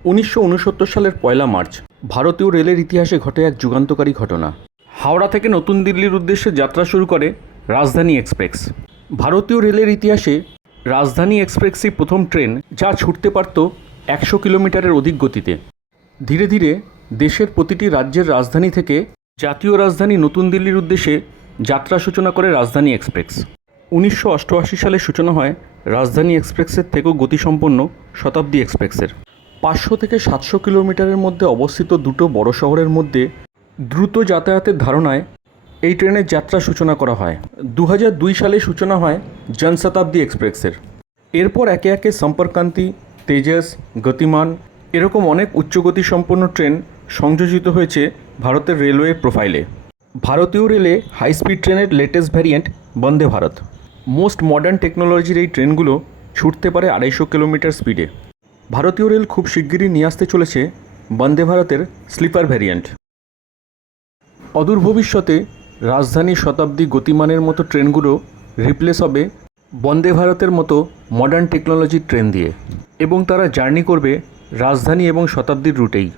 উনিশশো উনসত্তর সালের পয়লা মার্চ, ভারতীয় রেলের ইতিহাসে ঘটে এক যুগান্তকারী ঘটনা। হাওড়া থেকে নতুন দিল্লির উদ্দেশ্যে যাত্রা শুরু করে রাজধানী এক্সপ্রেস। ভারতীয় রেলের ইতিহাসে রাজধানী এক্সপ্রেসই প্রথম ট্রেন যা ছুটতে পারত একশো কিলোমিটারের অধিক গতিতে। ধীরে ধীরে দেশের প্রতিটি রাজ্যের রাজধানী থেকে জাতীয় রাজধানী নতুন দিল্লির উদ্দেশ্যে যাত্রা সূচনা করে রাজধানী এক্সপ্রেস। উনিশশো অষ্টআশি সালে সূচনা হয় রাজধানী এক্সপ্রেসের থেকেও গতিসম্পন্ন শতাব্দী এক্সপ্রেসের। পাঁচশো থেকে সাতশো কিলোমিটারের মধ্যে অবস্থিত দুটো বড় শহরের মধ্যে দ্রুত যাতায়াতের ধারণায় এই ট্রেনের যাত্রা সূচনা করা হয়। দু দুই সালে সূচনা হয় জনশতাব্দী এক্সপ্রেসের। এরপর একে একে সম্পর্কান্তি, তেজস, গতিমান এরকম অনেক উচ্চগতি সম্পন্ন ট্রেন সংযোজিত হয়েছে ভারতের রেলওয়ে প্রোফাইলে। ভারতীয় রেলে হাই স্পিড ট্রেনের latest variant Vande Bharat. Most modern টেকনোলজির এই ট্রেনগুলো ছুটতে পারে আড়াইশো কিলোমিটার স্পিডে। ভারতীয় রেল খুব শিগগিরই নিয়ে আসতে চলেছে বন্দে ভারতের স্লিপার ভ্যারিয়েন্ট। অদূর ভবিষ্যতে রাজধানী শতাব্দী গতিমানের মতো ট্রেনগুলো রিপ্লেস হবে বন্দে ভারতের মতো মডার্ন টেকনোলজির ট্রেন দিয়ে এবং তারা জার্নি করবে রাজধানী এবং শতাব্দীর রুটেই